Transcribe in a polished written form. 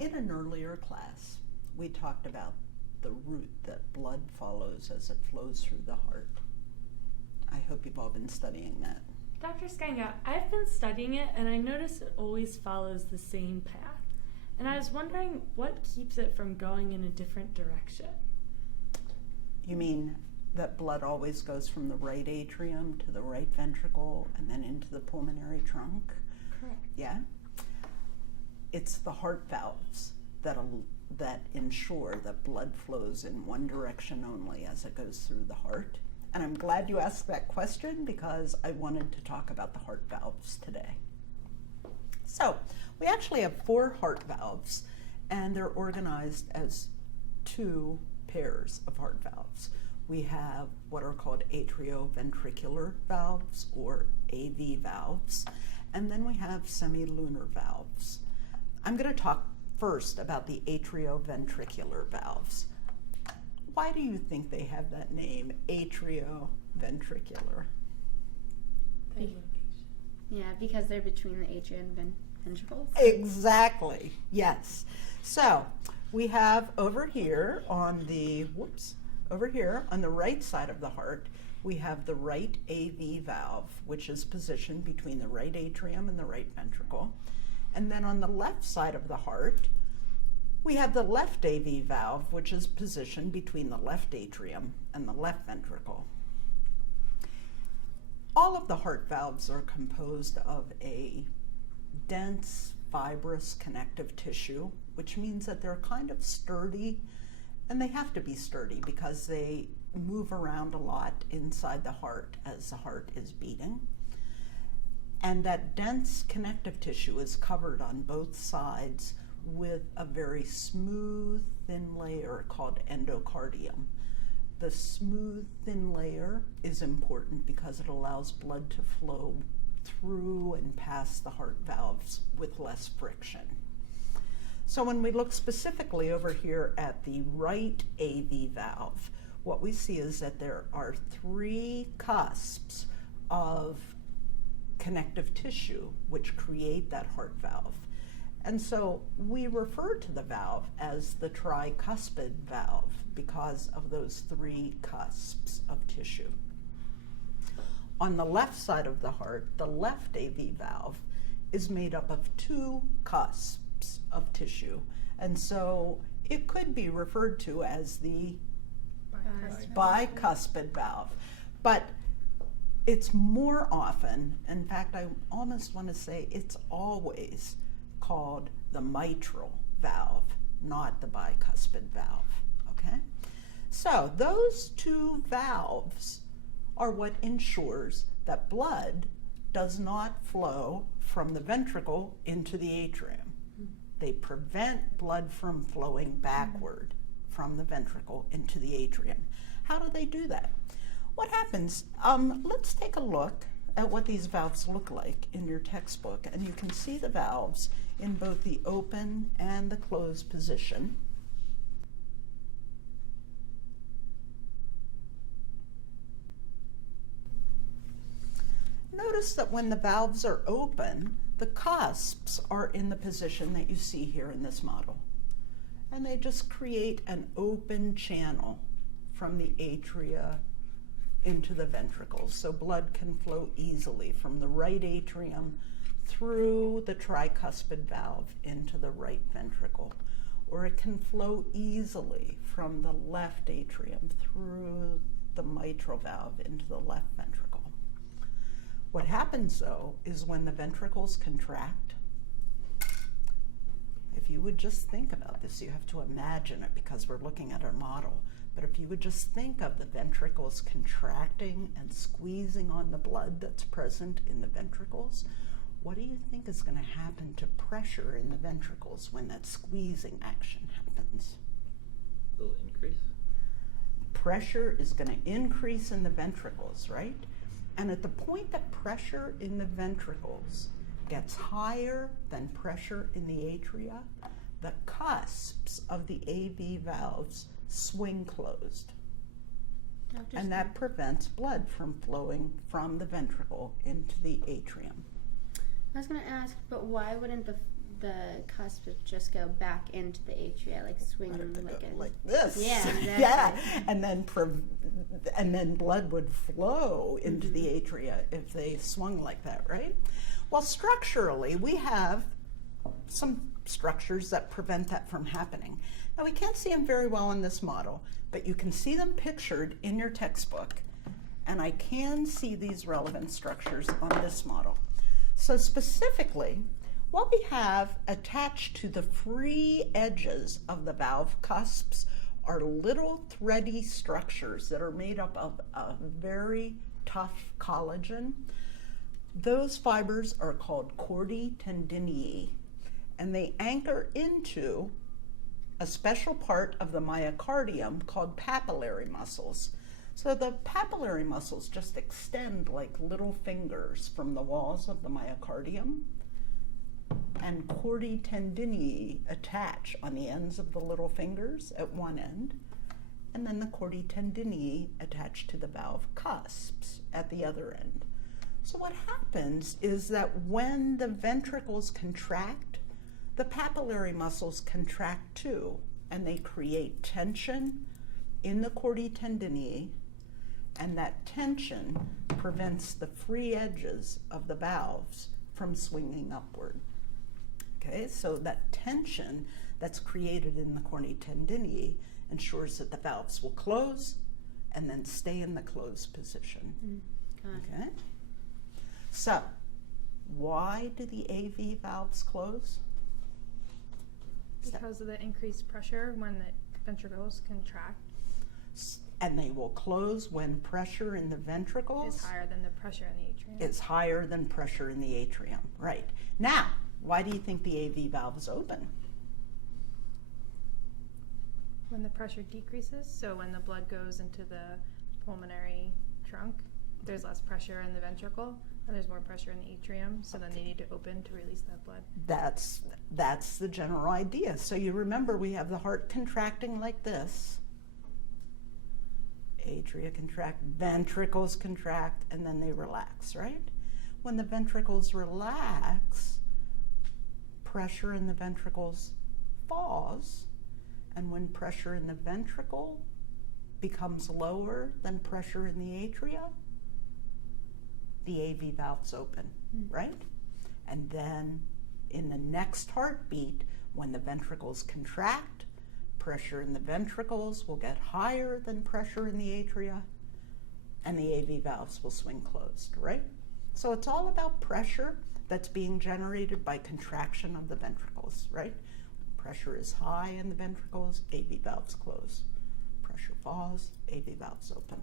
In an earlier class, we talked about the route that blood follows as it flows through the heart. I hope you've all been studying that. Dr. Scanga, I've been studying it and I notice it always follows the same path. And I was wondering what keeps it from going in a different direction. You mean that blood always goes from the right atrium to the right ventricle and then into the pulmonary trunk? Correct. Yeah? It's the heart valves that ensure that blood flows in one direction only as it goes through the heart. And I'm glad you asked that question because I wanted to talk about the heart valves today. So, we actually have 4 heart valves, and they're organized as 2 pairs of heart valves. We have what are called atrioventricular valves, or AV valves, and then we have semilunar valves. I'm going to talk first about the atrioventricular valves. Why do you think they have that name, atrioventricular? Yeah, because they're between the atria and ventricles. Exactly, yes. So we have over here on the right side of the heart, we have the right AV valve, which is positioned between the right atrium and the right ventricle. And then on the left side of the heart, we have the left AV valve, which is positioned between the left atrium and the left ventricle. All of the heart valves are composed of a dense, fibrous connective tissue, which means that they're kind of sturdy, and they have to be sturdy because they move around a lot inside the heart as the heart is beating. And that dense connective tissue is covered on both sides with a very smooth, thin layer called endocardium. The smooth, thin layer is important because it allows blood to flow through and past the heart valves with less friction. So when we look specifically over here at the right AV valve, what we see is that there are 3 cusps of connective tissue which create that heart valve. And so we refer to the valve as the tricuspid valve because of those 3 cusps of tissue. On the left side of the heart, the left AV valve is made up of 2 cusps of tissue. And so it could be referred to as the bicuspid valve. But it's more often, in fact, I almost want to say it's always called the mitral valve, not the bicuspid valve, okay? So those 2 valves are what ensures that blood does not flow from the ventricle into the atrium. They prevent blood from flowing backward from the ventricle into the atrium. How do they do that? What happens, let's take a look at what these valves look like in your textbook, and you can see the valves in both the open and the closed position. Notice that when the valves are open, the cusps are in the position that you see here in this model. And they just create an open channel from the atria into the ventricles, so blood can flow easily from the right atrium through the tricuspid valve into the right ventricle, or it can flow easily from the left atrium through the mitral valve into the left ventricle. What happens though is when the ventricles contract, if you would just think about this, you have to imagine it because we're looking at our model. But if you would just think of the ventricles contracting and squeezing on the blood that's present in the ventricles, what do you think is going to happen to pressure in the ventricles when that squeezing action happens? A little increase. Pressure is going to increase in the ventricles, right? And at the point that pressure in the ventricles gets higher than pressure in the atria, the cusps of the AV valves swing closed. And that prevents blood from flowing from the ventricle into the atrium. I was going to ask, but why wouldn't the cusp just go back into the atria, like swing like this. Yeah, exactly. Yeah, and then blood would flow into the atria if they swung like that, right? Well, structurally, we have some structures that prevent that from happening. Now, we can't see them very well in this model, but you can see them pictured in your textbook, and I can see these relevant structures on this model. So specifically, what we have attached to the free edges of the valve cusps are little thready structures that are made up of a very tough collagen. Those fibers are called chordae tendineae, and they anchor into a special part of the myocardium called papillary muscles. So the papillary muscles just extend like little fingers from the walls of the myocardium, and chordae tendineae attach on the ends of the little fingers at one end, and then the chordae tendineae attach to the valve cusps at the other end. So what happens is that when the ventricles contract, the papillary muscles contract too, and they create tension in the chordae tendineae, and that tension prevents the free edges of the valves from swinging upward. Okay, so that tension that's created in the chordae tendineae ensures that the valves will close and then stay in the closed position. Okay, so why do the AV valves close? Because of the increased pressure when the ventricles contract And they will close when pressure in the ventricles is higher than the pressure in the atrium. is higher than pressure in the atrium. Right. Now, why do you think the AV valves open? When the pressure decreases, so when the blood goes into the pulmonary trunk, there's less pressure in the ventricle, and there's more pressure in the atrium, so then they need to open to release that blood. That's the general idea. So you remember we have the heart contracting like this. Atria contract, ventricles contract, and then they relax, right? When the ventricles relax, pressure in the ventricles falls, and when pressure in the ventricle becomes lower than pressure in the atria, the AV valves open, right? And then in the next heartbeat, when the ventricles contract, pressure in the ventricles will get higher than pressure in the atria, and the AV valves will swing closed, right? So it's all about pressure that's being generated by contraction of the ventricles, right? Pressure is high in the ventricles, AV valves close. Pressure falls, AV valves open.